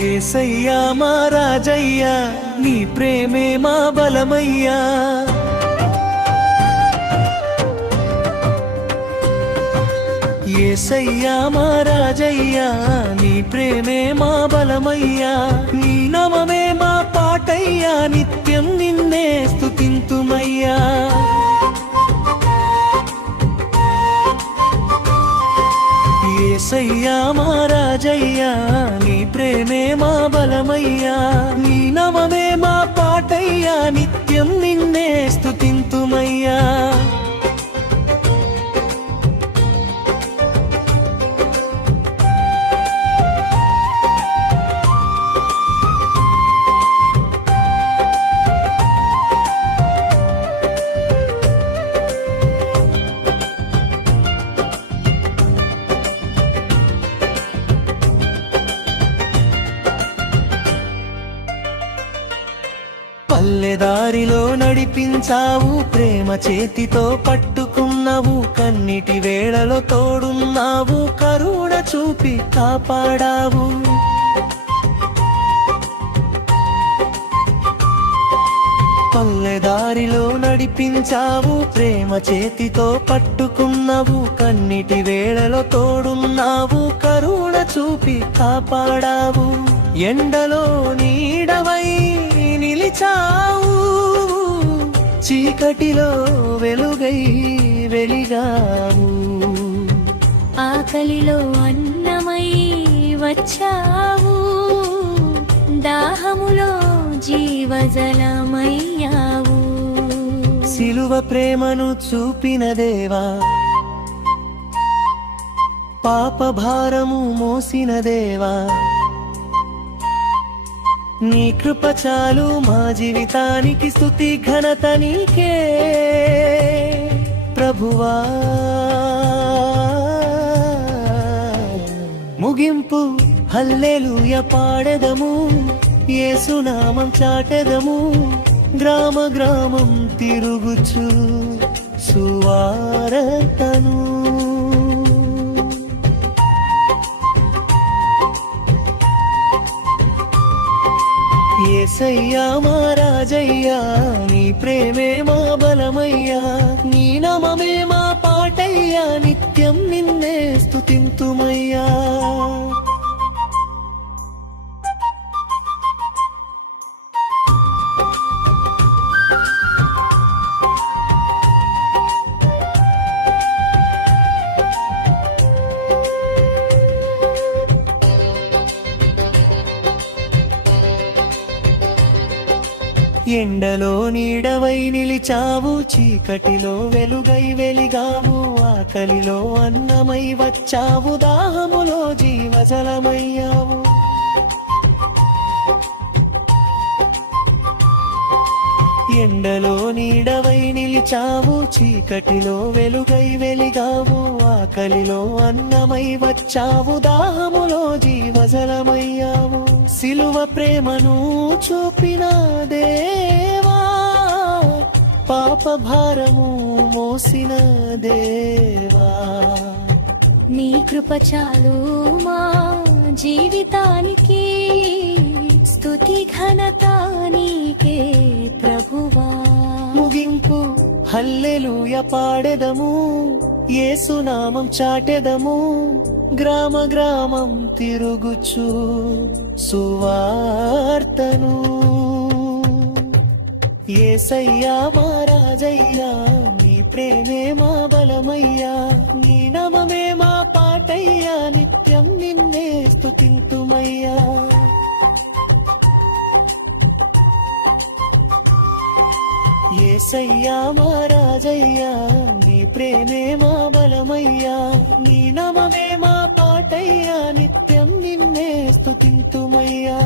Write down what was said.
యేసయ్యా మా రాజయ్యా నీ ప్రేమే మా బలమయ్యా. యేసయ్యా మా రాజయ్యా నీ ప్రేమే మా బలమయ్యా. నీ నామమే మా పాటయ్యా నిత్యం నిన్నే స్తుతింతుమయ్యా. యేసయ్యా మా రాజయ్యా నీ ప్రేమే మా బలమయ్యా. నీ నామమే మా పాటయ్యా నిత్యం నిన్నే స్తుతింతుమయ్యా. పల్లెదారిలో నడిపించావు, ప్రేమ చేతితో పట్టుకున్నావు, కన్నిటి వేళలో తోడున్నావు, కరుణ చూపి కాపాడావు. పల్లెదారిలో నడిపించావు, ప్రేమ చేతితో పట్టుకున్నావు, కన్నిటి వేళలో తోడున్నావు, కరుణ చూపి కాపాడావు. ఎండలో నీడవై నిలిచావు, చీకటిలో వెలుగై వెలిగావు. ఆకలిలో అన్నమై వచ్చావు, దాహములో జీవజలమయ్యావు. సిలువ ప్రేమను చూపిన దేవా, పాప భారము మోసిన దేవా, నీ కృప చాలు మా జీవితానికి, స్తుతి ఘనత నీకే ప్రభువా. ముగింపు హల్లెలూయా పాడెదము, యేసునామం చాటెదము, గ్రామ గ్రామం తిరుగుచు సువార్తను. యేసయ్యా మా రాజయ్యా నీ ప్రేమే మా బలమయ్యా. నీ నామమే మా పాటయ్యా నిత్యం నిన్నే స్తుతింతుమయ్యా. ఎండలో నీడవై నిలిచావు, చీకటిలో వెలుగై వెలిగావు, ఆకలిలో అన్నమై వచ్చావు, దాహములో జీవజలమయ్యావు. ఎండలో నీడవై నిలిచావు, చీకటిలో వెలుగై వెలిగావు, ఆకలిలో అన్నమై వచ్చావు, దాహములో జీవజలమయ్యావు. సిలువ ప్రేమను చూపిన దేవా, పాప భారము మోసిన దేవా, నీ కృప చాలు మా జీవితానికి, స్తుతి ఘనత నీకే ప్రభువా. ముగింపు హల్లెలూయా పాడెదము, యేసునామం చాటెదము, గ్రామ గ్రామం తిరుగుచు సువార్తను. యేసయ్యా మా రాజయ్యా నీ ప్రేమే మా బలమయ్యా. నీ నామమే మా పాటయ్యా నిత్యం నిన్నే స్తుతింతుమయ్యా. యేసయ్యా మా రాజయ్యా నీ ప్రేమే మా బలమయ్యా. నీ నామమే మా పాటయ్యా నిత్యం నిన్నే స్తుతింతుమయ్యా.